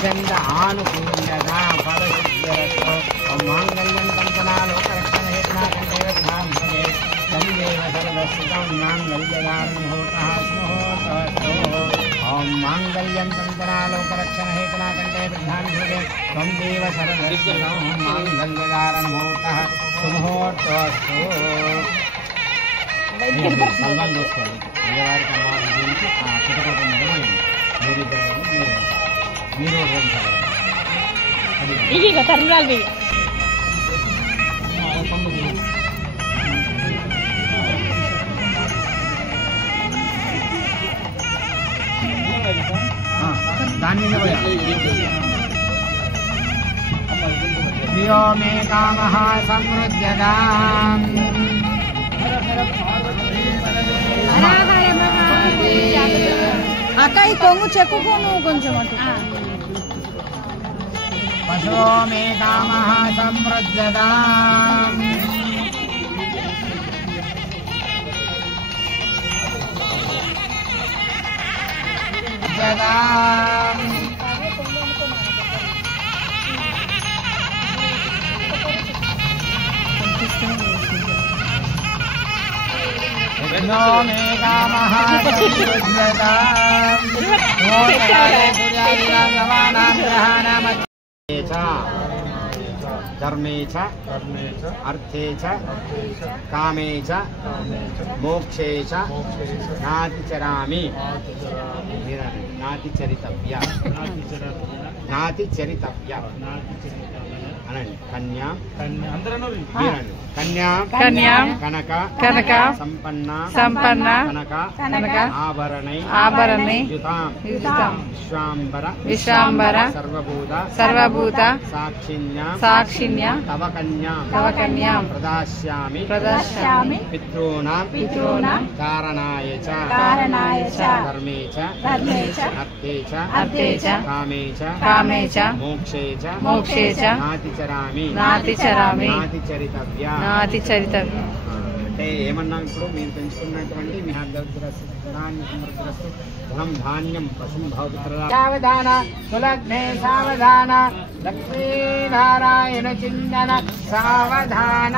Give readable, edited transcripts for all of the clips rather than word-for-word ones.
అత్యంత ఆనుకూల్యత ఫలసిద్ధిరస్తు. మాంగళ్యం కంకణాలోకరక్షణ హేతునా కంఠే బధ్నాంసే తందేవ సర్వస్థితం మాంగళ్యధారణముహూర్తః స్ముహూర్తస్తు. ఓం మాంగళ్యం కంకణాలోకరక్షణ హేతునా కంఠే బధ్నాంసే తందేవ సర్వస్థితం మాంగళ్యధారణముహూర్తః స్ముహూర్తస్తు. సల్మాన్ చూసుకోండి అయ్యవారికి అమ్మవారి గురించి చిటకొక మీరు మీరు తరుణాలు దాని మీద ప్రియో మే కామః సమృద్ధ్యతాం. అక్క ఈ కొంగు చెక్కుకో నువ్వు కొంచెం అటు. పశో మే కామః సమృద్ధ్యతాం. విఘ్నో మే కామః సమృద్ధ్యతాం. ధర్మే చ అర్థే చ కామే చ మోక్షే చ నాతిచరామి. నాతిచరితవ్య నాతిచరితవ్య అనండి. కన్యా కన్యా కన్యా కనక కనక సంపన్న సంపన్న కనక కనక ఆభరణై ఆభరణై యుతాం యుతాం విశ్వాంబర విశ్వాంబర సర్వభూత సర్వభూత సాక్షిణ్య సాక్షిణ్య తవ కన్యా తవ కన్యాం ప్రదాస్యామి ప్రదర్శయామి పితॄణాం పితॄణాం కారణాయ చ ధర్మే చ అర్థే చ కామే చ మోక్షే చ నాతిచరామి నాతిచరితవ్య. అంటే ఏమన్నాం ఇప్పుడు మీరు పెంచుకున్నటువంటి మీ ధనం ధాన్యం పశుం భవతి. సావధాన సులగ్నే సావధాన లక్ష్మీనారాయణ చిందన సావధాన.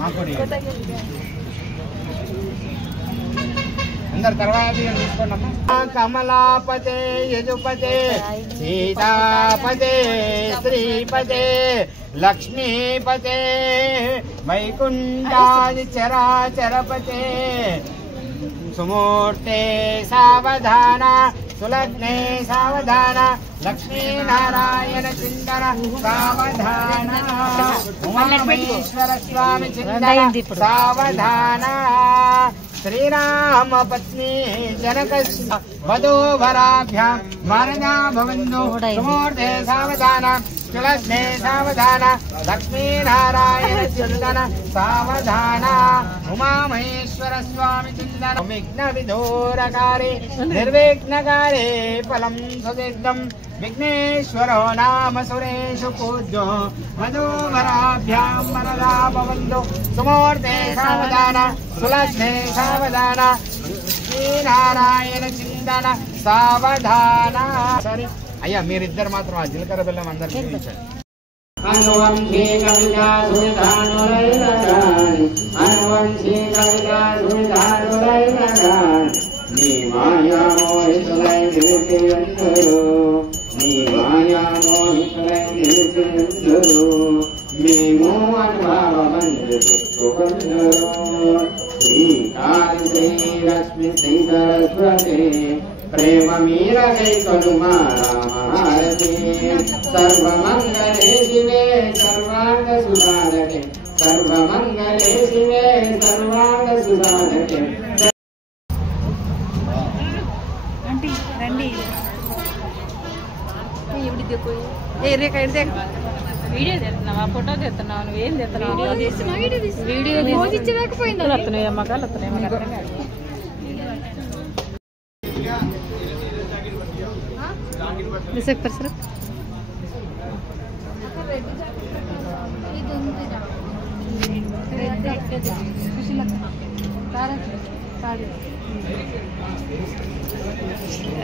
మాకు అందరు తర్వాత తీసుకోండి. కమలాపతే యజుపతే సీతాపతే శ్రీపతే లక్ష్మీపతే వైకుంఠాది చరాచరపతే సుమూర్తే సావధాన సులగ్నే సావధాన లక్ష్మీనారాయణ చిందన సావధాన ఉమామహేశ్వర స్వామి చిందన సావధాన. శ్రీరామ పత్ని జనక వధూవరాభ్యాం వరదా భవంతు సుమూర్తే సావధాన సులగ్నే సావధాన లక్ష్మీనారాయణ చిందన సావధాన ఉమామహేశ్వర స్వామి చిందన. విఘ్న విదూరకారే నిర్విఘ్నకారే ఫలం సుసిద్ధం విఘ్నేశ్వరో నామ సురేషు పూజ్యో వధూవరాభ్యాం వరదా భవంతు సుమూర్తే సావధాన సులగ్నే సావధాన శ్రీనారాయణ చిందన సావధాన. సరే అయ్యా మీరిద్దరు మాత్రం ఆ జీలకర్ర బెల్లం అందరికి చూపించండి. నీ మాయా మోహితులై నిలిపియుందురు నీ మాయా మోహితులై నిలిపియుందురు మేము అనుభవమందు చెప్పుకుందురు. శ్రీకాళి శ్రీలక్ష్మి శ్రీ సరస్వతి ప్రేమ మీరగై కొనుమా రామహారతి. సర్వమంగళే శివే సర్వాంగ సుధారకే సర్వమంగళే శివే సర్వాంగ సుధారకే. వీడియో తెస్తున్నావా ఫోటో తెస్తున్నావా నువ్వేం తెస్తున్నావు? వీడియో తీసుకోకపోయింది వస్తున్నాయి అమ్మకాలు వస్తున్నాయి.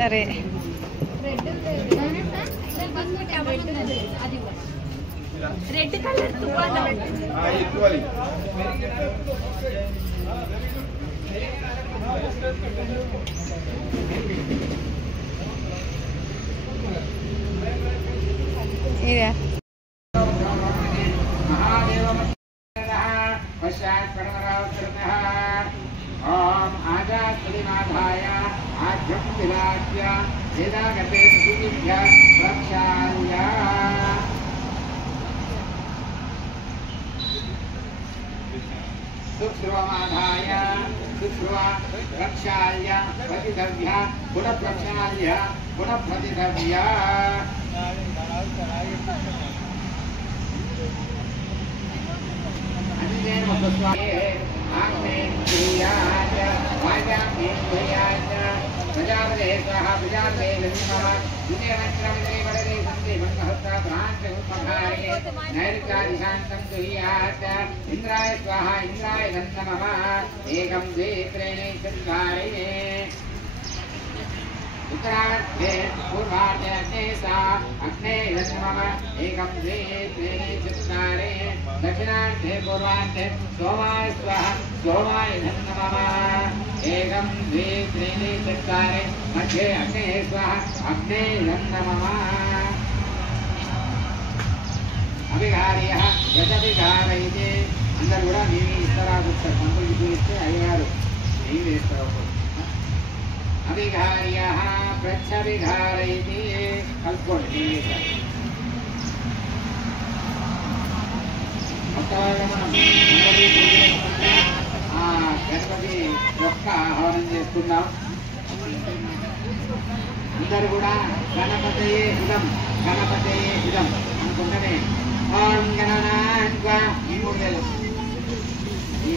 అరే రెడ్ కలర్ ఇదే ओम आजात्पतिनाथाय आद्यं विराज्य वेदागते पृथिव्य रक्षाय सुश्रुवमाधाय सुश्रुव रक्षाय प्रतिधव्य गुणप्रक्षाल्य गुणप्रतिधव्य अन्येन मधुस्वाये आग्नेय क्रियाय वाजामे क्रियाय प्रजापते स्वाहा प्रजापते नमः विजयमन्त्रमन्त्रे वरदे सन्ते मन्महस्ता भ्रान्तिमुपहारे नैर्कादिशान्तं क्रियाय इन्द्राय स्वाहा इन्द्राय नमः एकं द्वे त्रीणि चत्वारि उत्तरार्धे पूर्वार्धे अग्नेसा अग्ने नमः एकं द्वे त्रीणि चत्वारि दक्षिणार्धे पूर्वार्धे सोमाय स्वाहा सोमाय नमः एकं द्वे त्रीणि चत्वारि मध्ये अग्ने स्वाहा अग्ने नमः अभिघार्यः यदभिघारयते अंदर కూడా నీవి ఇస్తారా గుర్తు సంపూర్ణ చూస్తే అయ్యారు నీవి వేస్తారు अभिघार्यः प्रत्यभिघारयति कल्पोति गणपति యొక్క ఆహ్వానం చేస్తున్నాం అందరూ కూడా గణపతయే ఇదం అనుకుంటేనే ఓం గణనాన్వా ఈ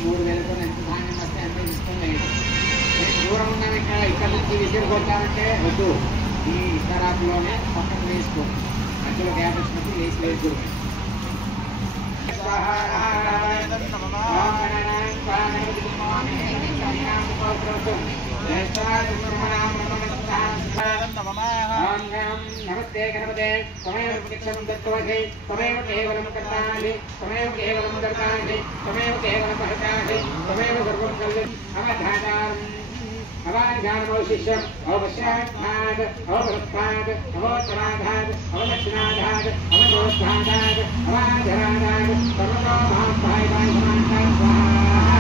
3000తో ఎంత ధాన్యం వస్తే అంత ఇస్తుంది దూరం ఉన్నాను ఇక్కడ నుంచి విసిరి కొట్టాలంటే వద్దు ఈ ఇతరాకులోనే పక్కన వేసుకో మధ్యలో గ్యాప్ వచ్చినప్పుడు వేసి వేసుకో नमस्ते गणपते तमेव प्रत्यक्षं दत्तवते तमेव केवलं कर्तासि तमेव केवलं दर्तासि तमेव केवलं महतासि तमेव सर्वं कल्यम् अवधातारम् अवाध्यानमवशिष्यम् अवपश्चात्तात् अवबृहत्तात् अवोत्तराधात् अवदक्षिणाधात् अवनोद्धातात् अवाधराधात् सर्वतो महाभायवाय समान्तात् स्वाहा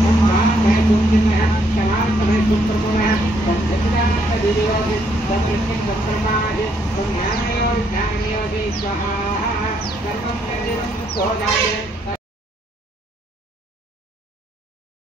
सम्मानमय सुचिन्नः समानमय सुप्रभुः संसचिदानन्ददिव्योऽसि संवृत्तिं संप्रमासि संज्ञानयो ज्ञानयोऽसि स्वाहा सर्वं निर्दिनं भोजाय